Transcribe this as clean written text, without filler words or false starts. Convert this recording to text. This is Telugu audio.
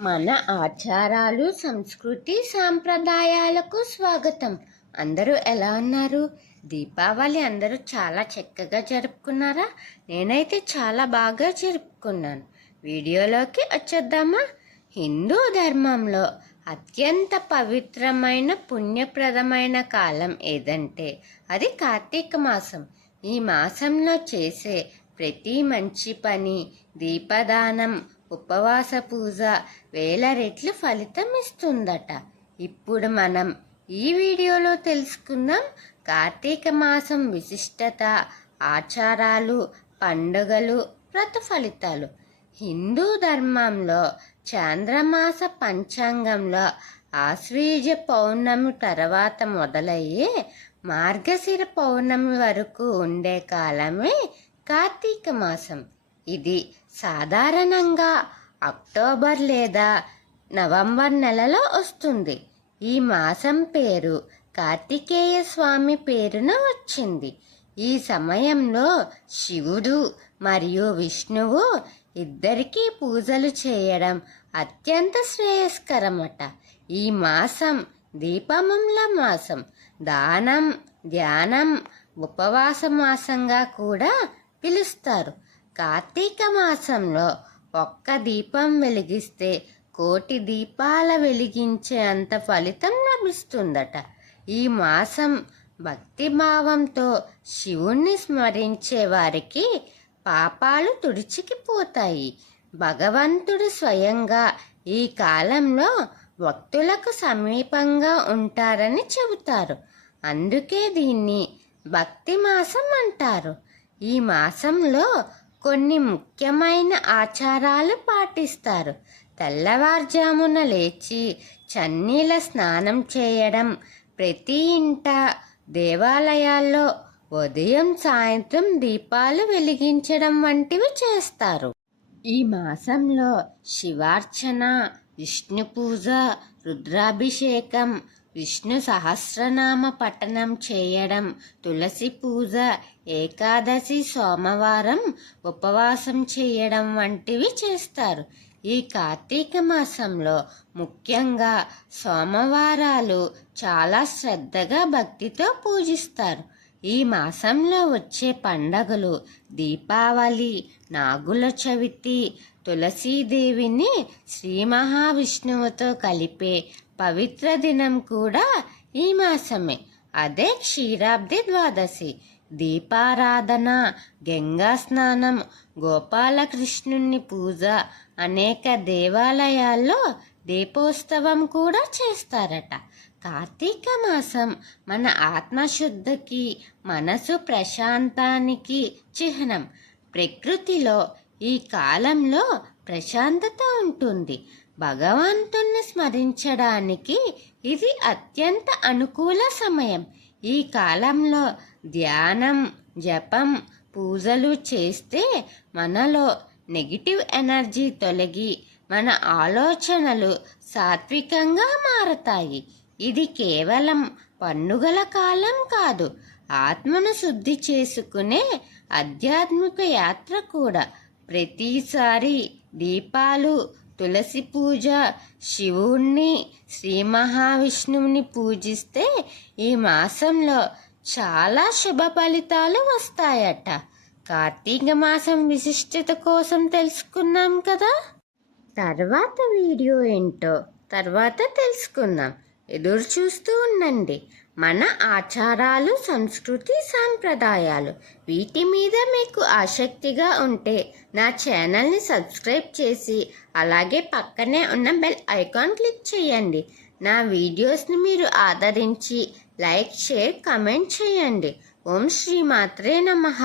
మన ఆచారాలు, సంస్కృతి, సాంప్రదాయాలకు స్వాగతం. అందరూ ఎలా ఉన్నారు? దీపావళి అందరూ చాలా చక్కగా జరుపుకున్నారా? నేనైతే చాలా బాగా జరుపుకున్నాను. వీడియోలోకి వచ్చేద్దామా? హిందూ ధర్మంలో అత్యంత పవిత్రమైన పుణ్యప్రదమైన కాలం ఏదంటే అది కార్తీక మాసం. ఈ మాసంలో చేసే ప్రతి మంచి పని, దీపదానం, ఉపవాస పూజ వేల రెట్లు ఫలితం ఇస్తుందట. ఇప్పుడు మనం ఈ వీడియోలో తెలుసుకుందాం కార్తీక మాసం విశిష్టత, ఆచారాలు, పండుగలు, వ్రత ఫలితాలు. హిందూ ధర్మంలో చాంద్రమాస పంచాంగంలో ఆశ్వీజ పౌర్ణమి తర్వాత మొదలయ్యే మార్గశిర పౌర్ణమి వరకు ఉండే కాలమే కార్తీక మాసం. ఇది సాధారణంగా అక్టోబర్ లేదా నవంబర్ నెలలో వస్తుంది. ఈ మాసం పేరు కార్తికేయ స్వామి పేరున వచ్చింది. ఈ సమయంలో శివుడు మరియు విష్ణువు ఇద్దరికీ పూజలు చేయడం అత్యంత శ్రేయస్కరమట. ఈ మాసం దీపముల మాసం, దానం, ధ్యానం, ఉపవాస మాసంగా కూడా పిలుస్తారు. కార్తీక మాసంలో ఒక్క దీపం వెలిగిస్తే కోటి దీపాల వెలిగించే అంత ఫలితం లభిస్తుందట. ఈ మాసం భక్తిభావంతో శివుణ్ణి స్మరించే వారికి పాపాలు తుడిచికిపోతాయి. భగవంతుడు స్వయంగా ఈ కాలంలో భక్తులకు సమీపంగా ఉంటారని చెబుతారు. అందుకే దీన్ని భక్తి మాసం అంటారు. ఈ మాసంలో కొన్ని ముఖ్యమైన ఆచారాలు పాటిస్తారు. తెల్లవారుజామున లేచి చన్నీల స్నానం చేయడం, ప్రతి ఇంట దేవాలయాల్లో ఉదయం సాయంత్రం దీపాలు వెలిగించడం వంటివి చేస్తారు. ఈ మాసంలో శివార్చన, విష్ణు పూజ, రుద్రాభిషేకం, విష్ణు సహస్రనామ పఠనం చేయడం, తులసి పూజ, ఏకాదశి, సోమవారం ఉపవాసం చేయడం వంటివి చేస్తారు. ఈ కార్తీక మాసంలో ముఖ్యంగా సోమవారాలు చాలా శ్రద్ధగా భక్తితో పూజిస్తారు. ఈ మాసంలో వచ్చే పండగలు దీపావళి, నాగుల చవితి, తులసీదేవిని శ్రీ మహావిష్ణువుతో కలిపే పవిత్ర దినం కూడా ఈ మాసమే. అదే క్షీరాబ్ది ద్వాదశి. దీపారాధన, గంగా స్నానం, గోపాలకృష్ణుని పూజ, అనేక దేవాలయాల్లో దీపోత్సవం కూడా చేస్తారట. కార్తీక మాసం మన ఆత్మశుద్ధికి, మనసు ప్రశాంతానికి చిహ్నం. ప్రకృతిలో ఈ కాలంలో ప్రశాంతత ఉంటుంది. భగవంతుణ్ణి స్మరించడానికి ఇది అత్యంత అనుకూల సమయం. ఈ కాలంలో ధ్యానం, జపం, పూజలు చేస్తే మనలో నెగిటివ్ ఎనర్జీ తొలగి మన ఆలోచనలు సాత్వికంగా మారతాయి. ఇది కేవలం పండుగల కాలం కాదు, ఆత్మను శుద్ధి చేసుకునే ఆధ్యాత్మిక యాత్ర కూడా. ప్రతిసారి దీపాలు, తులసి పూజ, శివుణ్ణి, శ్రీ మహావిష్ణువుని పూజిస్తే ఈ మాసంలో చాలా శుభ ఫలితాలు వస్తాయట. కార్తీక మాసం విశిష్టత కోసం తెలుసుకున్నాం కదా. తర్వాత వీడియో ఏంటో తర్వాత తెలుసుకుందాం. ఎదురు చూస్తూ ఉండండి. మన ఆచారాలు, సంస్కృతి, సాంప్రదాయాలు వీటి మీద మీకు ఆసక్తిగా ఉంటే నా ఛానల్ని సబ్స్క్రైబ్ చేసి అలాగే పక్కనే ఉన్న బెల్ ఐకాన్ క్లిక్ చేయండి. నా వీడియోస్ని మీరు ఆదరించి లైక్, షేర్, కమెంట్ చేయండి. ఓం శ్రీ మాత్రే నమః.